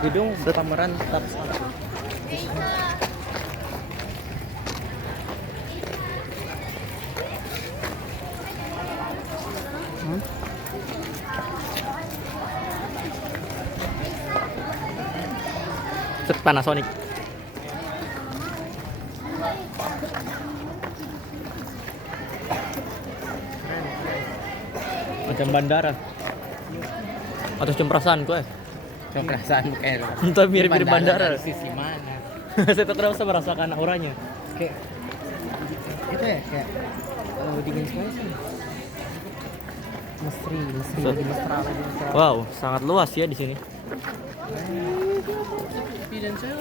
Gedung Pameran tetap sama. Panasonic. Macam bandara. Atau cuma perasaanku Cuma perasaan kayak entah mirip-mirip bandara. sisi mana? Saya tak terasa merasakan auranya. Kayak itu ya kayak dingin sekali sih. Mesri lagi mesra lagi mesra. Wow, sangat luas ya di sini. Dan saya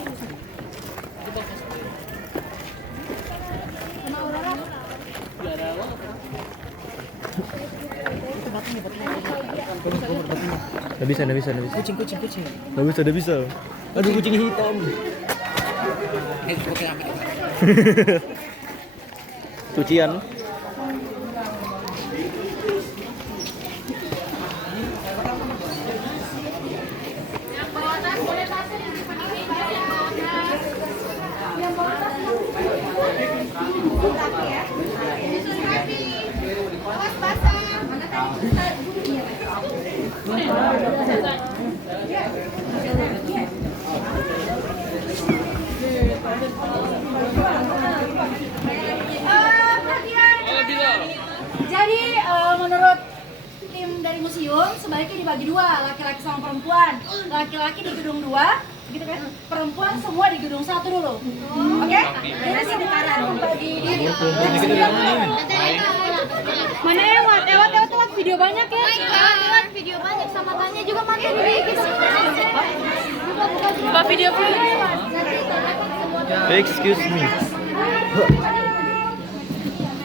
Nggak bisa. kucing. Nggak bisa. Aduh, kucing hitam. Cucian. Jadi menurut tim dari museum sebaiknya dibagi dua, laki-laki sama perempuan. Laki-laki di gedung 2, gitu kan? Perempuan semua di gedung 1 dulu. Oke? Jadi sekarang membagi diri. Mana Ewat video banyak ya? Lewat video banyak sama tanya juga mantan gitu. Buka video pun. Excuse me.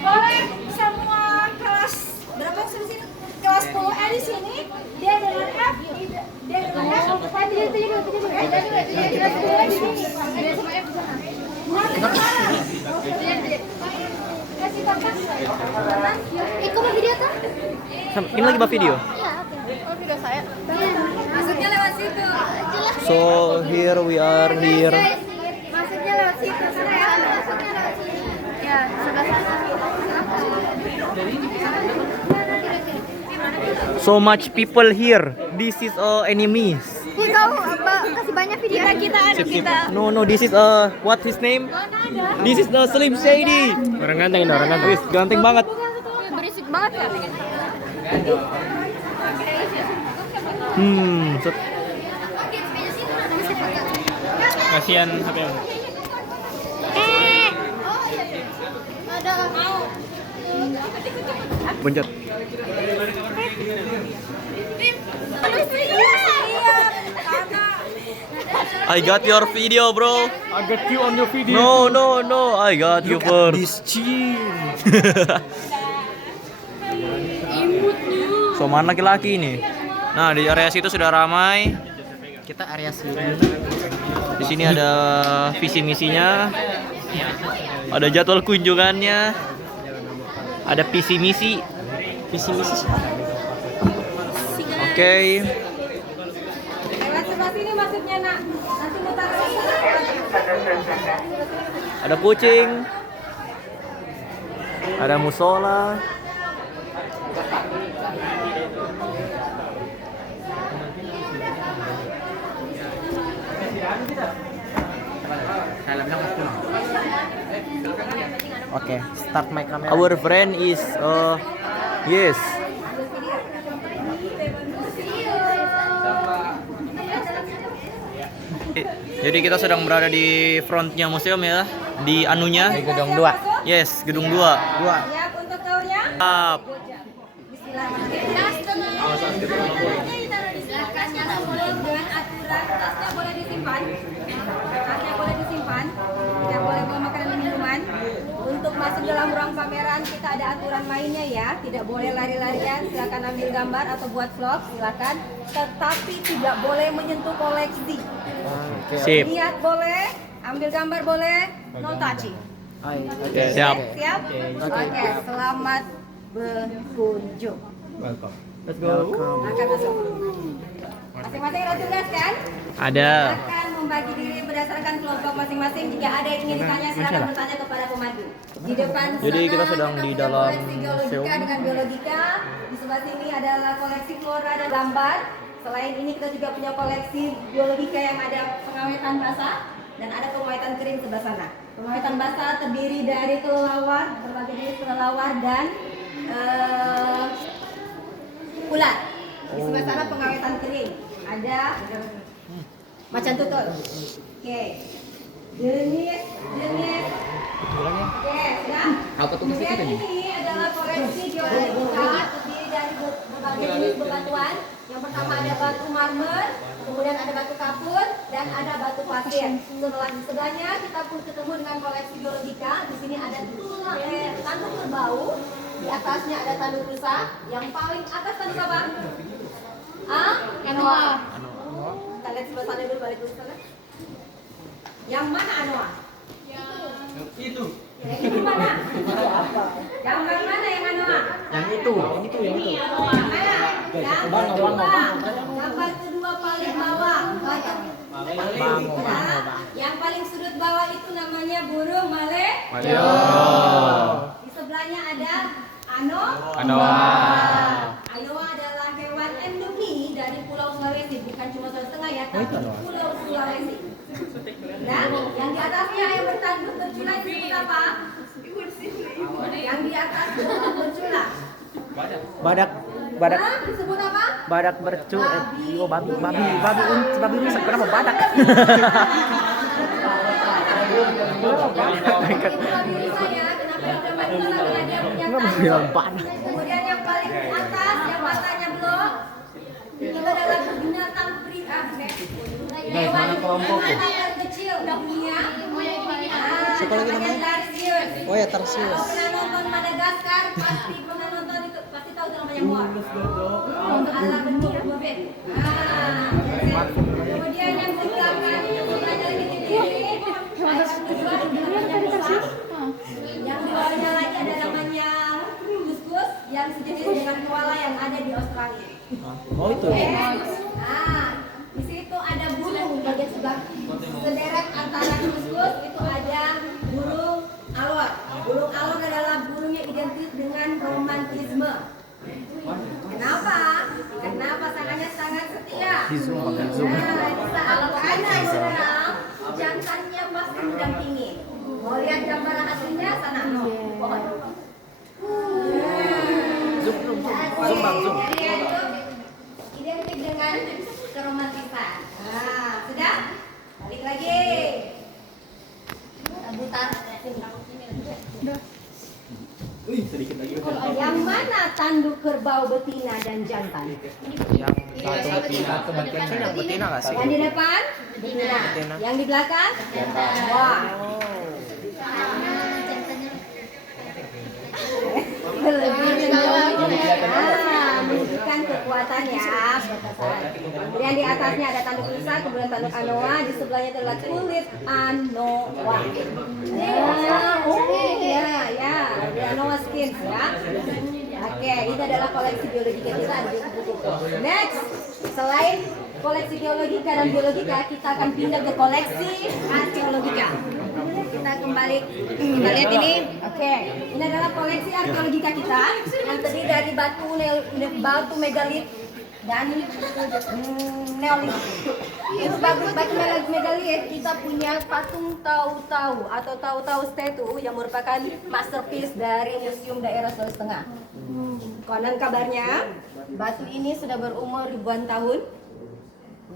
Boleh semua kelas berapa yang di sini? Kelas 10A di sini. Dia dengan F. Dia dengan F. Tadi dulu. Kelas 10A di sini. Dia sama F di sana. Kasih tempat. Ikut video tuh? Ini lagi buat video. Iya, oke. Oh, video saya. Masuknya lewat situ. So here we are here. Masuknya lewat situ. Sana ya. Masuknya lewat sini. Ya, sebelah sana. So much people here. This is enemies. Kau kasih banyak video. Kita. No, this is what his name? This is the Slim Shady. Orang ganteng ini, orang ganteng. Wih, ganteng banget. Berisik banget kan? Set. Kasihan apa yang Ada mau. Bonjat. I got your video, bro. I got you on your video. No. I got you first. This chin. So mana laki-laki ini? Nah, di area situ sudah ramai. Kita area sini. Di sini ada visi misinya. Ada jadwal kunjungannya. Ada visi misi. Oke. Lewat sebelah sini masuknya, Nak. Nanti mutar lagi. Ada kucing. Ada musola. Oke, start my camera. Our friend is yes. Jadi kita sedang berada di frontnya museum ya, di anunya. Di gedung 2. Yes, gedung 2. Siap untuk taurnya? Up. Tasnya boleh dengan aturan, tasnya boleh disimpan. Tidak boleh bawa makanan dan minuman. Untuk masuk dalam ruang pameran kita ada aturan mainnya ya. Tidak boleh lari-larian, silakan ambil gambar atau buat vlog, silakan. Tetapi tidak boleh menyentuh koleksi. Sip. Lihat boleh, ambil gambar boleh, no touching. Oke, Siap. Siap? Oke. Oke, selamat berkunjung. Welcome. Let's go. Akan masuk. Masing-masing ada tugas kan? Ada. Akan membagi diri berdasarkan kelompok masing-masing. Jika ada yang ingin ditanya, silakan bertanya kepada pemandu. Di depan Jadi sana, kita sedang di punya dalam koleksi geologika museum. dengan biologika. Di sebelah sini adalah koleksi flora dan lambat. Selain ini kita juga punya koleksi biologika yang ada pengawetan basah dan ada pengawetan kering sebelah sana. Pengawetan basah terdiri dari kelelawar, berbagai jenis kelelawar dan ulat. Di sebelah sana pengawetan kering. Ada macan tutul. Oke. Jenis. Oke, sudah. Apa tugas Kemudian kita nih? ini adalah koleksi geologika terdiri dari berbagai jenis bebatuan. Yang pertama ada batu marmer, kemudian ada batu kapur, dan ada batu pasir. Setelah sebelahnya kita pun ketemu dengan koleksi geologika. Di sini ada tanduk kerbau, di atasnya ada tanduk rusa. Yang paling atas tanduk apa? Anoa. Kita lihat sebelah sana dulu, balik dulu sana. Yang mana Anoa? Itu. Yang itu mana? Yang mana yang Anoa? Yang itu. Yang mana? Yang kedua. Gambar kedua paling bawah. Yang paling sudut bawah itu namanya burung male. Di sebelahnya ada Anoa. Anoa adalah hewan endemi dari Pulau Sulawesi, bukan cuma Sulawesi Tengah ya, tapi Pulau Sulawesi. Nah, yang di atasnya yang bertanduk bercula disebut apa? Yang di atas bercula. Badak Disebut apa? badak bercu babi rusak kenapa badak? Kenapa bilang badak? Kemudian yang paling atas, yang matanya belok, itu adalah binatang hewan terkecil di dunia. Siapa lagi namanya? Tarsius. Oh ya, Tarsius. Kalau pernah nonton Madagaskar, pasti pernah nonton itu, pasti tahu itu namanya moa. Ala bentuk bebek. Kemudian yang di belakang ini sebelahnya lagi di sini. Yang di bawahnya lagi ada namanya kuskus yang sejenis dengan koala yang ada di Australia. Oh itu. Di situ ada burung bagian sebelah sederet antara kuskus itu ada burung alor. Burung alor adalah burung yang identik dengan romantisme. Kenapa? Karena pasangannya sangat setia. Di zoom, pakai zoom. Di saat ada berenang, jantannya pasti mendampingi. Mau lihat gambaran aslinya sana no. Pohon. Zoom bang, zoom. Jadi itu identik dengan keromantisan. Sudah? Balik lagi. Putar sini. Sedikit lagi. Yang mana tanduk kerbau betina dan jantan? Yang satu betina, kebagian saya yang betina nggak sih? Yang di depan? Betina. Yang di belakang? Wah. Menunjukkan kekuatannya. Kemudian di atasnya ada tanduk rusa, kemudian tanduk anoa, di sebelahnya adalah kulit anoa. Ya, di anoa skins ya. Oke, ini adalah koleksi biologika kita di buku. Next, selain koleksi geologika dan biologika, kita akan pindah ke koleksi arkeologika. Kita kembali, kita lihat ini. Oke, ini adalah koleksi arkeologika kita yang terdiri dari batu megalit dan neolit. Itu batu megalit kita punya patung tahu-tahu atau tahu-tahu statue yang merupakan masterpiece dari Museum Daerah Sulawesi Tengah. Konon kabarnya batu ini sudah berumur ribuan tahun,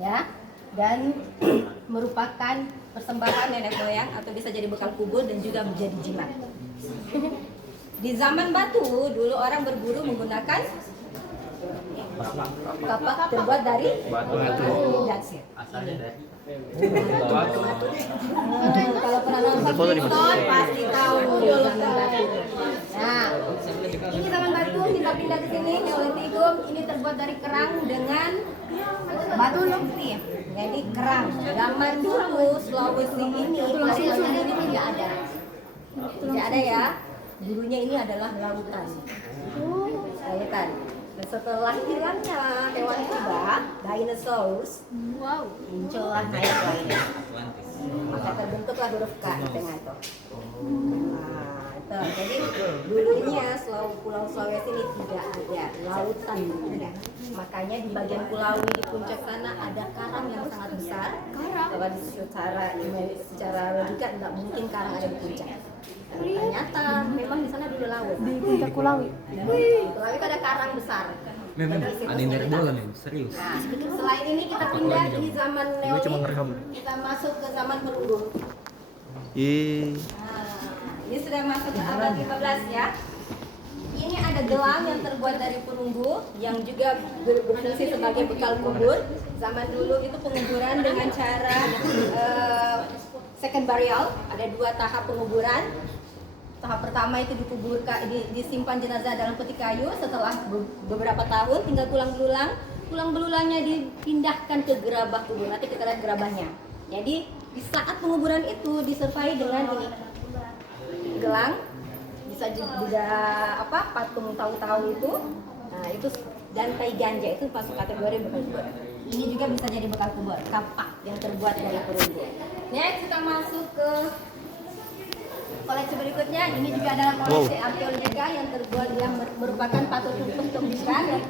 ya, dan merupakan persembahan nenek moyang atau bisa jadi bekal kubur dan juga menjadi jimat. Di zaman batu dulu orang berburu menggunakan kapak terbuat dari batu dansir. Kalau pernah nonton Flintstone pasti tahu zaman batu. Nah, ini zaman batu, kita pindah ke sini Neolitikum. Ini terbuat dari kerang dengan batu nuklir. Jadi kerang. Zaman dulu Sulawesi ini tidak ada. ada ya. Dulunya ini adalah lautan. Lautan. Dan setelah hilangnya hewan purba, dinosaurus, muncullah air lainnya. Maka terbentuklah huruf K di tengah itu. Nah, itu. Jadi dulunya Pulau Sulawesi ini tidak ada lautan dulunya. Makanya di bagian pulau ini di puncak sana ada karang yang sangat besar. Kalau secara logika tidak mungkin karang ada di puncak. Dan ternyata memang di sana dulu laut. Di puncak Kulawi. Di Kulawi itu ada karang besar. Memang ada yang dari bola nih, serius. Nah, selain ini kita pindah di zaman Gue cuma Neolit. ngerekam. Kita masuk ke zaman perunggu. Ih, Ini sudah masuk ke abad 15 ya. Ini ada gelang yang terbuat dari perunggu yang juga berfungsi sebagai bekal kubur. Zaman dulu itu penguburan dengan cara second burial, ada 2 tahap penguburan. Tahap pertama itu disimpan jenazah dalam peti kayu. Setelah beberapa tahun tinggal tulang belulangnya dipindahkan ke gerabah kubur. Nanti kita lihat gerabahnya. Jadi di saat penguburan itu disertai dengan ini gelang, bisa juga patung tahu-tahu itu. Nah itu dan tai ganja itu masuk kategori bekal kubur. Ini juga bisa jadi bekal kubur, kapak yang terbuat dari perunggu. Next kita masuk ke koleksi berikutnya. Ini juga adalah koleksi arkeologika yang terbuat yang merupakan patung tumpeng ikan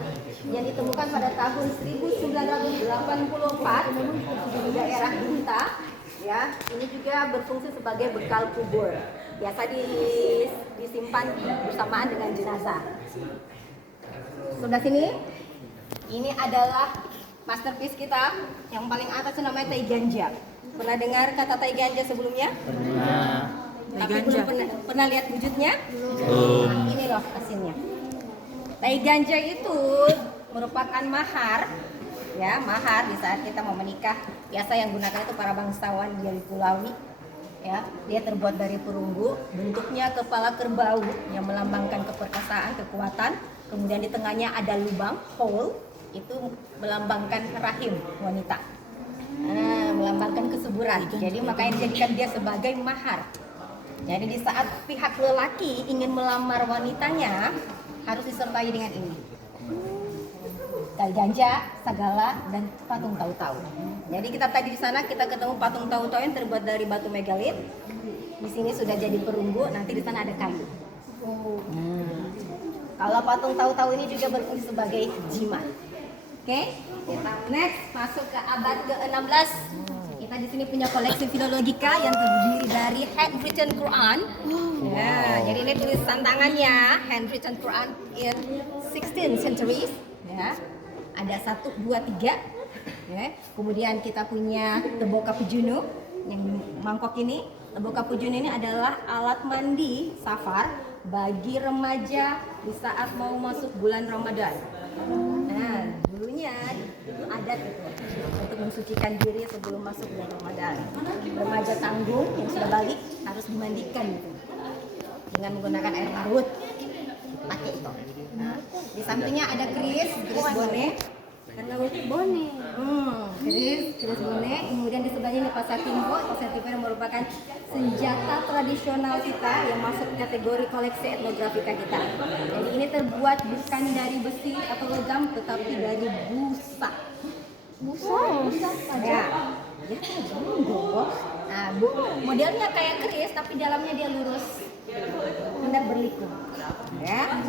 yang ditemukan pada tahun 1984 di daerah Bunta. Ya, ini juga berfungsi sebagai bekal kubur. Biasa disimpan bersamaan dengan jenazah. Sebelah sini, ini adalah masterpiece kita yang paling atas itu namanya tai ganja. Pernah dengar kata tai ganja sebelumnya? Tapi belum pernah lihat wujudnya? Nah, ini loh hasilnya. Tai ganja itu merupakan mahar, ya mahar di saat kita mau menikah. Biasa yang gunakan itu para bangsawan dari Kulawi. Ya, dia terbuat dari perunggu, bentuknya kepala kerbau yang melambangkan keperkasaan, kekuatan. Kemudian di tengahnya ada lubang, hole, itu melambangkan rahim wanita. Nah, melambangkan kesuburan. Jadi makanya dijadikan dia sebagai mahar. Jadi di saat pihak lelaki ingin melamar wanitanya harus disertai dengan ini. Tai ganja, sagala, dan patung tahu-tahu. Jadi kita tadi di sana kita ketemu patung tahu-tahu yang terbuat dari batu megalit. Di sini sudah jadi perunggu, nanti di sana ada kayu. Kalau patung tahu-tahu ini juga berfungsi sebagai jimat. Oke, kita next masuk ke abad ke-16. Kita di sini punya koleksi filologika yang terdiri dari handwritten Quran. Ya, jadi ini tulisan tangannya, handwritten Quran in 16th century. Ya, ada 1, 2, 3. Ya. Kemudian kita punya Teboka Pujuno yang mangkok ini. Teboka Pujuno ini adalah alat mandi safar bagi remaja di saat mau masuk bulan Ramadan. Nah, dulunya itu adat itu untuk mensucikan diri sebelum masuk bulan Ramadan. Remaja tanggung yang sudah balik harus dimandikan gitu, dengan menggunakan air larut. Pakai itu. Nah, di sampingnya ada keris bone. Karena bone. Keris bone. Kemudian di sebelahnya ini pasatimbo. Pasatimbo yang merupakan senjata tradisional kita yang masuk kategori koleksi etnografika kita. Jadi ini terbuat bukan dari besi atau logam, tetapi dari busa. Busa? Ya. Ya, bos. Nah, modelnya kayak keris, tapi dalamnya dia lurus, hendak berliku. Ya,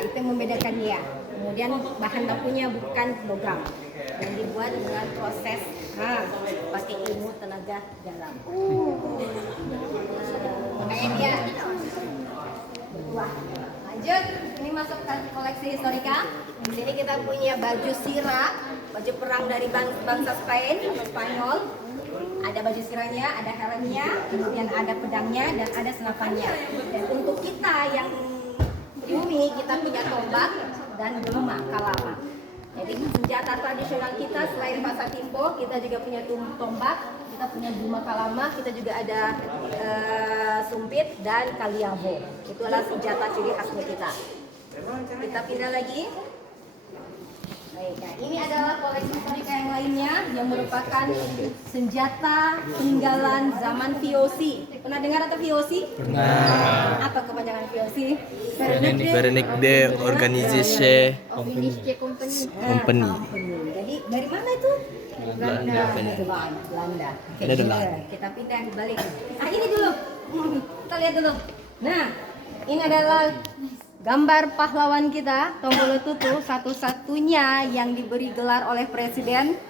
itu yang membedakan dia. Kemudian bahan bakunya bukan logam, yang dibuat dengan proses pakai ilmu tenaga dalam. Kayak dia. Wah, lanjut. Ini masuk ke koleksi historika. Di sini kita punya baju sirah, baju perang dari bangsa Spanyol. Ada baju sirahnya, ada helmnya, kemudian ada pedangnya, dan ada senapannya. Dan untuk kita yang pribumi, kita punya tombak dan gema kalama. Jadi senjata tradisional kita selain pasatimbo, kita juga punya tombak, kita punya gema kalama, kita juga ada sumpit dan kaliavo. Itu adalah senjata ciri khasnya kita. Kita pindah lagi. Baik, nah ini adalah koleksi boneka yang lainnya yang merupakan senjata peninggalan zaman VOC. Pernah dengar atau VOC? Pernah. Apa kepanjangan VOC? Verenigde Organisasi Company. Jadi dari mana itu? Belanda. Belanda. Oke, Ini adalah- kita pindah balik. Ah ini dulu. Kita lihat dulu. Nah, ini adalah gambar pahlawan kita, Tombolo Tutu, satu-satunya yang diberi gelar oleh Presiden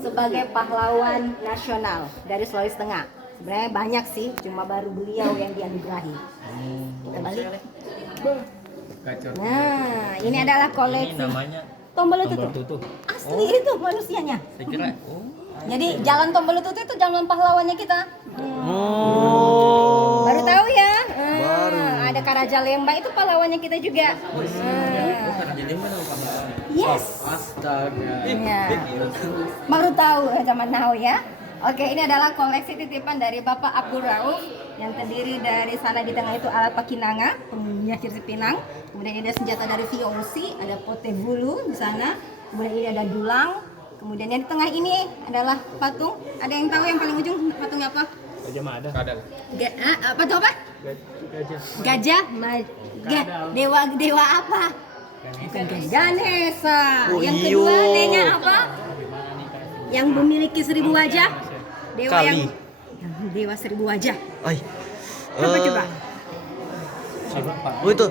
sebagai pahlawan nasional dari Sulawesi Tengah. Sebenarnya banyak sih, cuma baru beliau yang dianugerahi. Kita balik. Nah, ini adalah koleksi Tombolo Tutu. Asli itu manusianya. Saya kira Jadi jalan Tombolo Tutu itu jalan pahlawannya kita. oh. Baru tahu ya? Ada Karaja Lemba itu pahlawannya kita juga. Yes. Astaga. Iya. Baru tahu zaman now ya. Oke, ini adalah koleksi titipan dari Bapak Abdul Rauf yang terdiri dari sana di tengah itu alat pakinanga, punya Circi Pinang. Kemudian ini ada senjata dari VOC, ada pote bulu di sana. Kemudian ini ada dulang. Kemudian yang di tengah ini adalah patung. Ada yang tahu yang paling ujung patungnya apa? Gajah Mada. Apa tuh apa? Gajah. Dewa apa? Bukan gajah. Ganesha. Yang kedua D-nya apa? Yang memiliki 1000 wajah. Dewa Kali. yang Dewa 1000 wajah. Ay. Apa coba? Oh itu.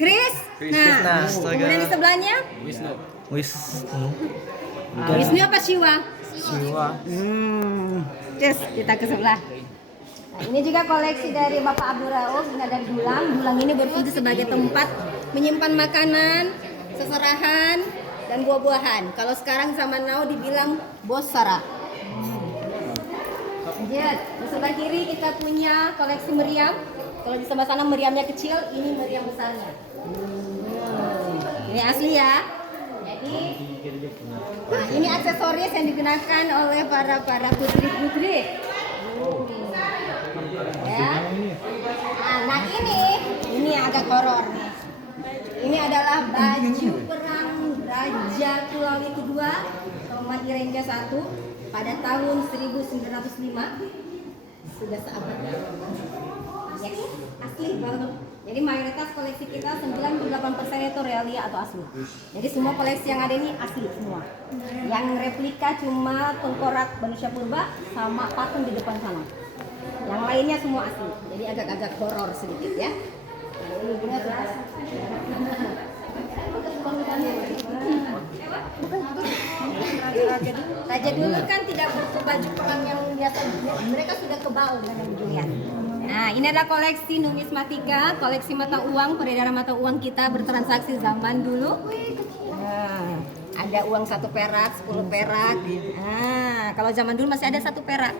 Kris. Krishna, astaga. Kemudian di sebelahnya Wisnu. Wisnu apa Siwa? Siwa. Terus kita ke sebelah. Nah, ini juga koleksi dari Bapak Abdul Rauf. Ini ada dulang. Dulang ini berfungsi sebagai tempat menyimpan makanan, seserahan, dan buah-buahan. Kalau sekarang zaman now dibilang bosara. Lanjut. Di sebelah kiri kita punya koleksi meriam. Kalau di sebelah sana meriamnya kecil, ini meriam besarnya. Ini asli ya. Jadi, nah, ini aksesoris yang digunakan oleh para putri-putri. Ya. Nah ini agak horor nih. Ini adalah baju perang Raja Kulawi kedua, Tomat Irenja I pada tahun 1905. Sudah seabad. Yes, asli banget. Jadi mayoritas koleksi kita 98% itu realia atau asli. Jadi semua koleksi yang ada ini asli semua. Yang replika cuma tengkorak manusia purba sama patung di depan sana. Yang lainnya semua asli. Jadi agak-agak horor sedikit ya. Ini benar. Raja dulu kan tidak berbaju perang yang biasa, mereka sudah kebal dengan bajunya. Nah, ini adalah koleksi numismatika, koleksi mata uang, peredaran mata uang kita bertransaksi zaman dulu. Nah, ada uang 1 perak, 10 perak. Nah, kalau zaman dulu masih ada 1 perak.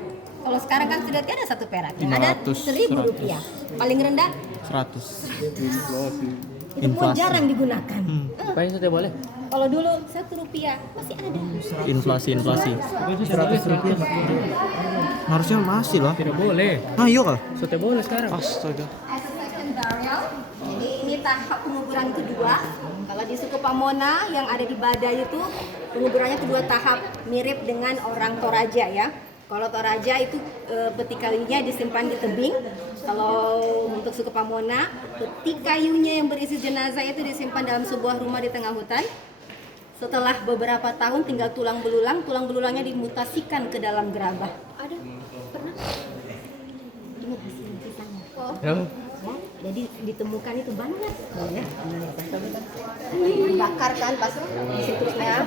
Kalau sekarang kan sudah tiada 1 perak. Ada 1.000 rupiah. Paling rendah 100. itu pun jarang digunakan. Apa yang sudah boleh? Kalau dulu 1 rupiah masih ada. Inflasi. 100 rupiah. Harusnya masih lah. Tidak boleh. Ah iya kah? Sudah boleh sekarang. Astaga. As a second burial, jadi ini tahap penguburan kedua. Kalau di suku Pamona yang ada di Badai itu penguburannya kedua tahap, mirip dengan orang Toraja ya. Kalau Toraja itu peti kayunya disimpan di tebing. Kalau untuk suku Pamona, peti kayunya yang berisi jenazah itu disimpan dalam sebuah rumah di tengah hutan. Setelah beberapa tahun tinggal tulang belulangnya dimutasikan ke dalam gerabah. Ada pernah? Ini hasil lukisannya. Ya, jadi ditemukan itu banyak. Ya. Dibakar kan pas di situsnya,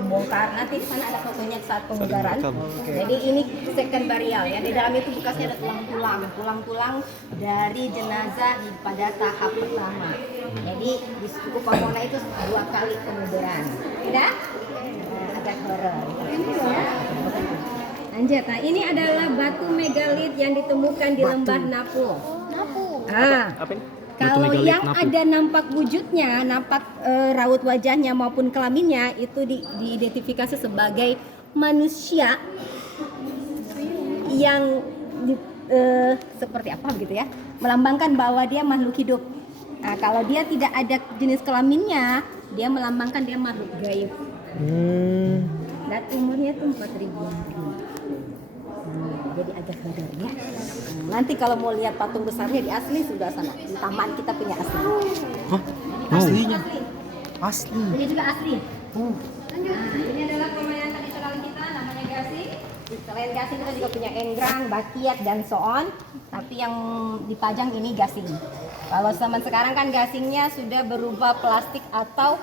membongkar. Nanti di sana ada fotonya saat pengubaran. Jadi ini second burial ya. Di dalam itu bekasnya ada tulang-tulang dari jenazah pada tahap pertama. Jadi di suku Pamona itu 2 kali penguburan. Tidak? Agak horor. Lanjut. Nah, ini adalah batu megalit yang ditemukan di lembah Napu. Apa ini? Kalau megalit yang Napu. ada nampak wujudnya, nampak raut wajahnya maupun kelaminnya itu diidentifikasi sebagai manusia yang seperti apa gitu ya, melambangkan bahwa dia makhluk hidup. Nah, kalau dia tidak ada jenis kelaminnya Dia melambangkan dia makhluk gaib. Dan umurnya tuh 4.000 hari. Jadi agak badar ya. Nanti kalau mau lihat patung besarnya di asli sudah sana. Di taman kita punya asli. Hah? Aslinya? Asli. Ini juga asli. Nah, ini adalah permainan tradisional kita namanya gasing. Selain gasing kita juga punya enggrang, bakiak dan so on. Tapi yang dipajang ini gasing. Kalau zaman sekarang kan gasingnya sudah berubah plastik atau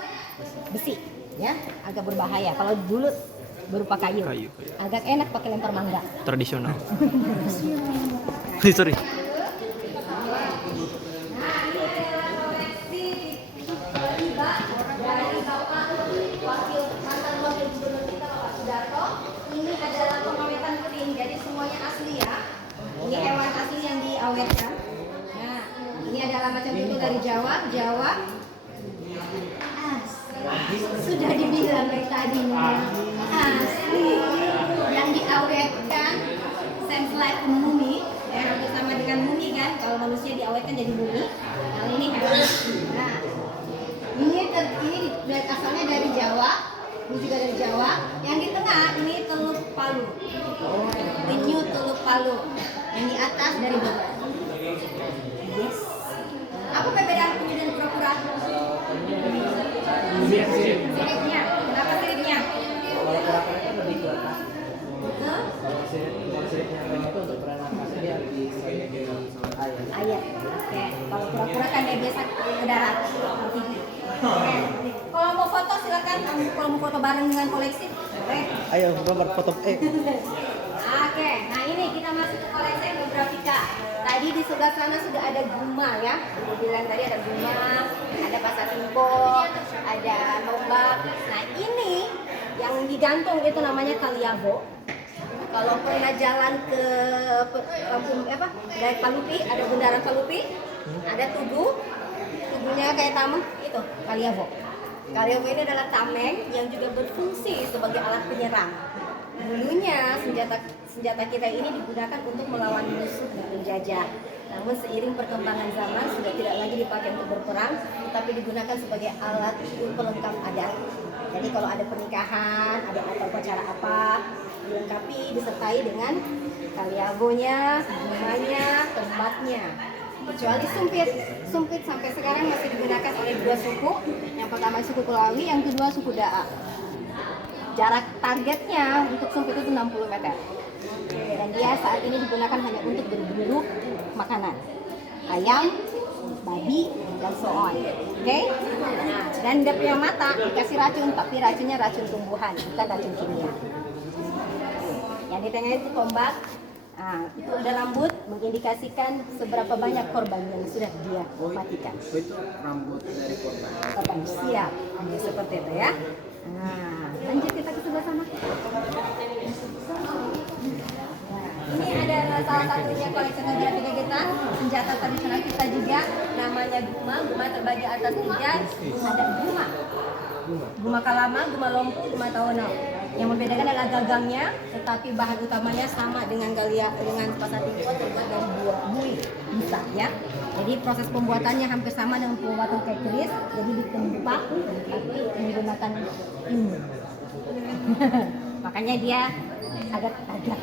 besi, ya agak berbahaya. Kalau dulu berupa kayu. Agak enak pakai lempar mangga. Tradisional. Sorry. Nah, ini adalah koleksi tiba dari Bapak mantan wakil gubernur kita Bapak Sudarto. Ini adalah pengawetan kering, jadi semuanya asli ya. Ini hewan asli yang diawetkan. Nah, ini adalah macam itu dari Jawa. Sudah dibilang dari tadi asli yang diawetkan, same like mumi, ya hampir sama dengan mumi kan. Kalau manusia diawetkan jadi mumi. Nah ini hewan. Nah ini asalnya dari Jawa, ini juga dari Jawa. Yang di tengah ini teluk Palu, penyu teluk Palu. Yang di atas dari Bogor. Yes. Apa perbedaan penyu dan kura-kura? Siripnya, kenapa siripnya? Kalau kura-kura itu lebih ke atas. Kalau siripnya itu untuk peranakannya dia lebih sering di Air. Oke. Kalau kura-kura kan dia biasa ke darat. Oke. Kalau mau foto silakan. Kalau mau foto bareng dengan koleksi, boleh. Ayo, gambar foto. Oke. Nah ini kita masuk ke koleksi etnografika. Tadi di sebelah sana sudah ada guma ya. Ibu bilang tadi ada guma, ada pasar timpo, ada lombak. Nah ini yang digantung itu namanya kaliabo. Kalau pernah jalan ke dari Palupi, ada bundaran Palupi, ada tubuhnya kayak tameng, itu kaliabo. Kaliabo ini adalah tameng yang juga berfungsi sebagai alat penyerang. Dulunya senjata kita ini digunakan untuk melawan musuh dan penjajah. Namun seiring perkembangan zaman sudah tidak lagi dipakai untuk berperang, tetapi digunakan sebagai alat pelengkap adat. Jadi kalau ada pernikahan, ada upacara apa, dilengkapi disertai dengan kaliabonya, bunganya, tempatnya. Kecuali sumpit sampai sekarang masih digunakan oleh dua suku. Yang pertama suku Kulawi, yang kedua suku Daa. Jarak targetnya untuk sumpit itu 60 meter. Dan dia saat ini digunakan hanya untuk berburu makanan. Ayam, babi, dan so on. Oke? Nah, dan dia punya mata dikasih racun, tapi racunnya racun tumbuhan, bukan racun kimia. Yang di tengah itu tombak. Nah, itu ada rambut mengindikasikan seberapa banyak korban yang sudah dia matikan. Itu rambut dari korban. Siap. Ya, seperti itu ya. Nah, lanjut kita ke sebelah sana. Ini adalah salah satunya koleksi etnografika kita, senjata tradisional kita juga, namanya guma. Guma terbagi atas 3, ada guma kalama, guma lompu, guma taono. Yang membedakan adalah gagangnya, tetapi bahan utamanya sama dengan pasar timpo, terbuat dari bui bisa ya. Jadi proses pembuatannya hampir sama dengan pembuatan kayak keris, jadi ditempa tapi menggunakan ini. Makanya dia agak tajam.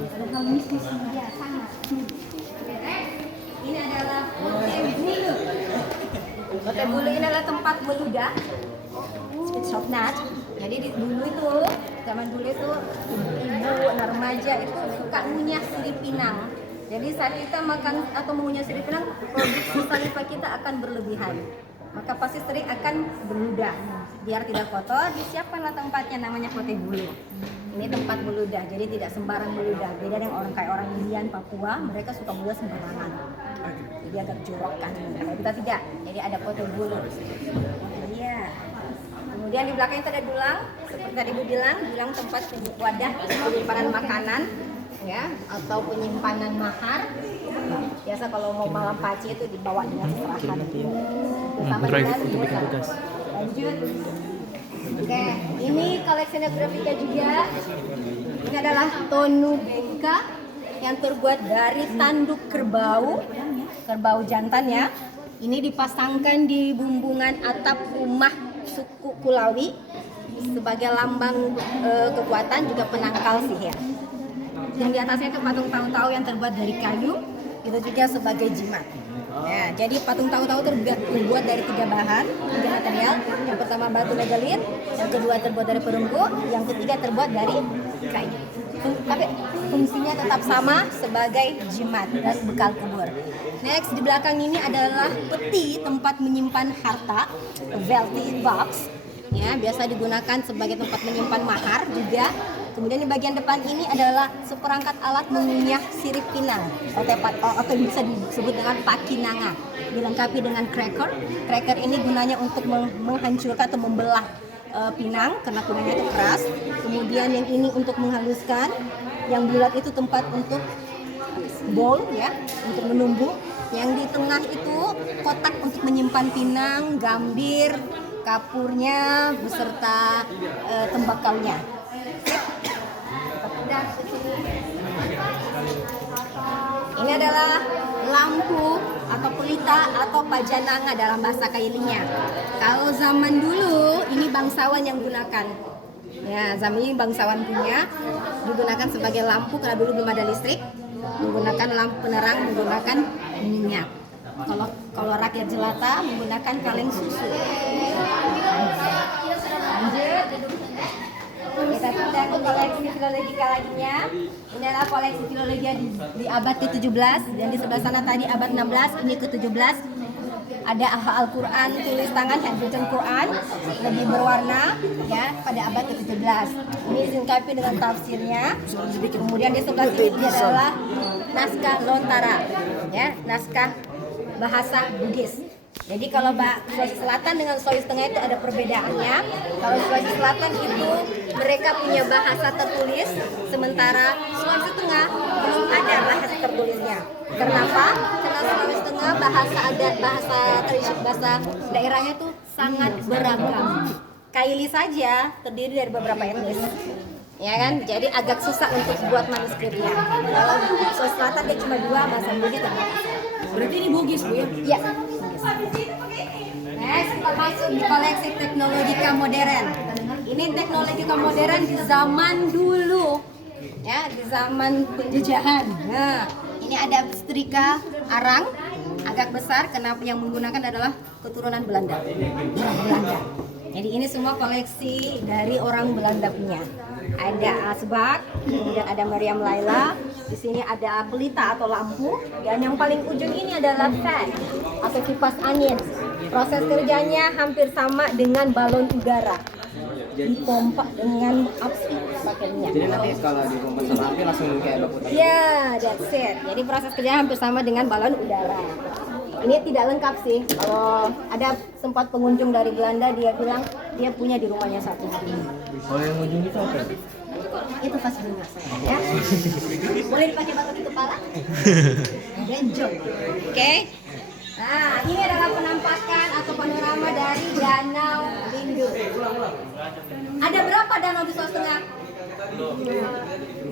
Ada hal mistis dia sama. Ini adalah hotel bulu. Hotel bulu ini adalah tempat meludah. Speech of Nat. Jadi dulu itu, zaman dulu itu ibu remaja itu suka ngunyah sirip pinang. Jadi saat kita makan atau mengunyah sirip pinang, produksi saliva kita akan berlebihan. Maka pasti sering akan berludah. Biar tidak kotor, disiapkanlah tempatnya namanya hotel bulu. Ini tempat meludah, jadi tidak sembarang meludah. Beda dengan orang kayak orang Indian, Papua, mereka suka meludah sembarangan. Jadi agak jorok kan. Kalau kita tidak, jadi ada hotel bulu. Iya. Kemudian di belakang itu ada dulang, seperti tadi Ibu bilang, dulang tempat wadah penyimpanan makanan, ya, atau penyimpanan mahar. Biasa kalau mau malam paci itu dibawa dengan serahan. Sama dengan lanjut. Oke, ini koleksi etnografika juga. Ini adalah tonu bengka yang terbuat dari tanduk kerbau jantan ya. Ini dipasangkan di bumbungan atap rumah suku Kulawi sebagai lambang kekuatan juga penangkal sihir. Yang di atasnya itu patung tahu-tahu yang terbuat dari kayu, itu juga sebagai jimat. Ya, jadi patung tahu-tahu terbuat dari 3 bahan, 3 material. Yang pertama batu megalit, yang kedua terbuat dari perunggu, yang ketiga terbuat dari kayu. Tapi fungsinya tetap sama sebagai jimat dan bekal kubur. Next, di belakang ini adalah peti tempat menyimpan harta, wealthy box. Ya, biasa digunakan sebagai tempat menyimpan mahar juga. Kemudian di bagian depan ini adalah seperangkat alat mengunyah sirip pinang atau bisa disebut dengan pakinanga. Dilengkapi dengan cracker. Cracker ini gunanya untuk menghancurkan atau membelah pinang karena kuningnya itu keras. Kemudian yang ini untuk menghaluskan, yang bulat itu tempat untuk bowl ya, untuk menumbuh. Yang di tengah itu kotak untuk menyimpan pinang, gambir, kapurnya beserta tembakaunya. Ini adalah lampu atau pelita atau pajananga dalam bahasa Kailinya. Kalau zaman dulu ini bangsawan yang gunakan. Ya, zaman ini bangsawan punya, digunakan sebagai lampu karena dulu belum ada listrik. Menggunakan lampu penerang, menggunakan minyak. Kalau rakyat jelata menggunakan kaleng susu. Lanjut. Kita pindah ke koleksi filologika laginya. Ini adalah koleksi filologi di abad ke-17 dan di sebelah sana tadi abad 16, ini ke-17. Ada Al-Quran tulis tangan, handwritten Quran, lebih berwarna ya pada abad ke-17. Ini dilengkapi dengan tafsirnya. Kemudian di sebelah sini adalah naskah Lontara, ya, naskah bahasa Bugis. Jadi kalau Sulawesi Selatan dengan Sulawesi Tengah itu ada perbedaannya. Kalau Sulawesi Selatan itu mereka punya bahasa tertulis, sementara Sulawesi Tengah belum ada bahasa tertulisnya. Kenapa? Karena Sulawesi Tengah bahasa daerahnya itu sangat beragam. Kaili saja terdiri dari beberapa etnis. Ya kan? Jadi agak susah untuk buat manuskripnya. Kalau Sulawesi Selatan dia cuma 2 bahasa Bugis dan Berarti ini Bugis, Bu ya? Iya. Next, kita masuk di koleksi teknologika modern. Ini teknologika modern di zaman dulu, ya, di zaman penjajahan. Nah, ini ada setrika arang, agak besar, karena yang menggunakan adalah keturunan Belanda. Jadi ini semua koleksi dari orang Belanda punya. Ada asbak, kemudian ada Maryam Laila. Di sini ada pelita atau lampu, dan yang paling ujung ini adalah fan atau kipas angin. Proses kerjanya hampir sama dengan balon udara, dipompa dengan api pakai minyak. Jadi nanti kalau dipompa sama api langsung kayak berputar. Ya, that's it. Jadi proses kerjanya hampir sama dengan balon udara. Ini tidak lengkap sih. Kalau ada sempat pengunjung dari Belanda, dia bilang dia punya di rumahnya satu. Kalau yang ujung itu apa? Itu pas bunga saya ya. Boleh dipakai batu di kepala? Genjong. Oke. Nah, ini adalah penampakan atau panorama dari Danau Lindu. Ada berapa danau di Sulawesi Tengah?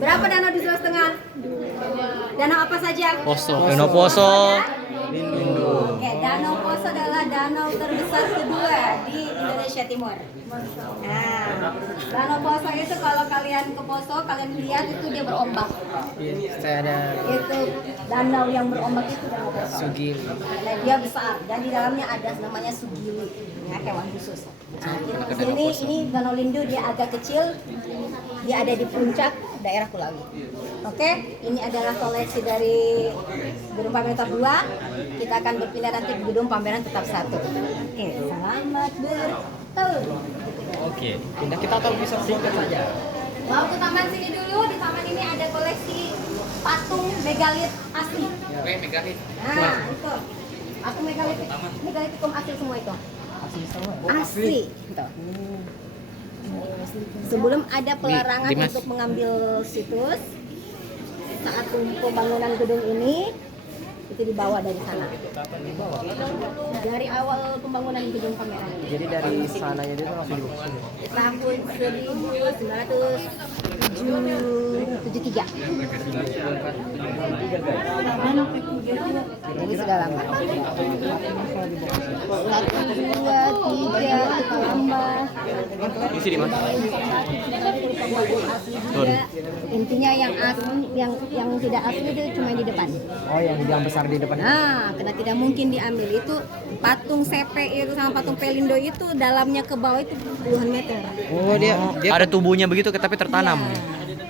Berapa danau di Sulawesi Tengah? Danau apa saja? Poso. Danau Poso. Oke, Danau Poso adalah danau terbesar kedua di Indonesia Timur. Nah, Danau Poso itu kalau kalian ke Poso, kalian lihat itu dia berombak. Saya ada Itu danau yang berombak itu Danau Poso. Sugili. Nah, dia besar dan di dalamnya ada namanya sugili, ya, hewan khusus. Nah, di sini ini Danau Lindu dia agak kecil, dia ada di puncak daerah Kulawi. Oke, ini adalah koleksi dari gedung pameran tetap 2. Kita akan berpindah nanti ke gedung pameran tetap 1. Oke, selamat bertahun. Oke. Pindah kita atau bisa singkat saja? Mau ke taman sini dulu. Di taman ini ada koleksi patung megalit asli. Oke, megalit. Nah, itu. Patung megalitikum asli semua itu. Asli semua. Asli. Gitu. Sebelum ada pelarangan Dimas. untuk mengambil situs, saat pembangunan gedung ini itu dibawa dari sana. Dari awal pembangunan gedung pameran. Jadi dari sananya dia langsung dibawa sini. Tahun 1973. Jadi dalam. 1, 2, 3, tambah. Di sini mas. Asli. Intinya yang asli, yang tidak asli itu cuma di depan. Oh, yang besar di depan. Nah, karena tidak mungkin diambil itu patung CP itu sama patung Pelindo itu dalamnya ke bawah itu puluhan meter. Oh, dia Ada tubuhnya begitu tapi tertanam. Iya.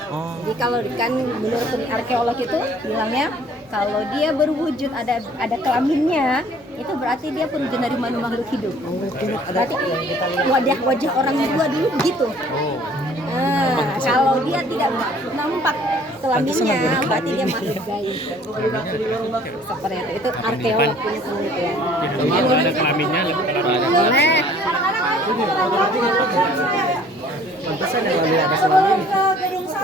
Oh. Jadi kalau kan menurut arkeolog itu bilangnya kalau dia berwujud ada kelaminnya itu berarti dia perwujudan dari makhluk hidup. Berarti wajah orang dua dulu begitu. Nah, kalau dia tidak nampak kelaminnya berarti dia makhluk gaib. Seperti itu arkeolog punya penelitian. Jadi kalau ada kelaminnya lebih Boleh. pantesan yang lalu ada Sebelum ke gedung 1.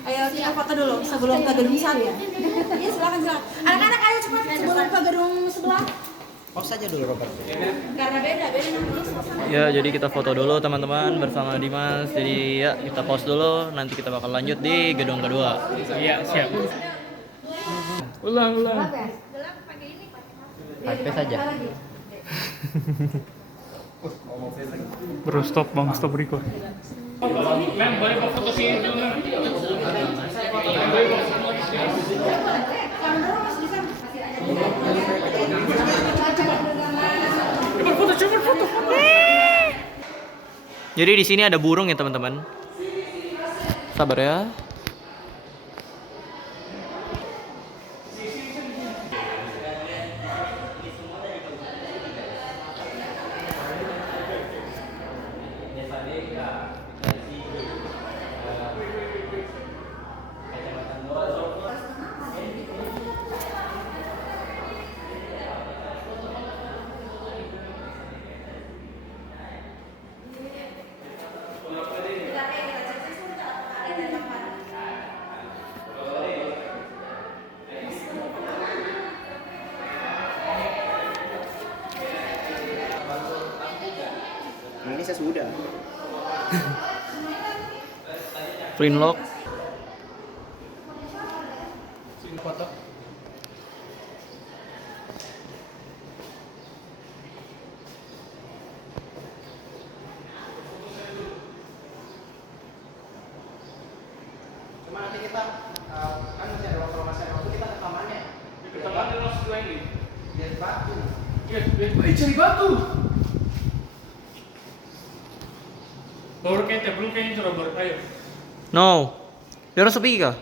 Ayo kita foto dulu sebelum ke gedung 1 ya. Iya silakan. Anak-anak ayo cepat sebelum ke gedung sebelah. Pause saja dulu, Robert. Karena beda nanti. Ya, jadi kita foto dulu teman-teman bersama Dimas. Jadi ya kita pause dulu. Nanti kita bakal lanjut di gedung kedua. Iya, siap. Ulang. HP saja. Bro, stop bang, stop record. Lem, boleh bawa foto sini dulu Lem. Coba foto. Jadi di sini ada burung ya teman-teman. Sabar ya. Ini sesudah. Print lock. Foto. Cuma nanti kita kan masih ada waktu waktu kita ke kamarnya. Kita bantu langsung dua ini. Lihat batu. Iya, cari batu. Bawa kayaknya belum kayaknya coba baru ayo. No. Dia harus sepi kah?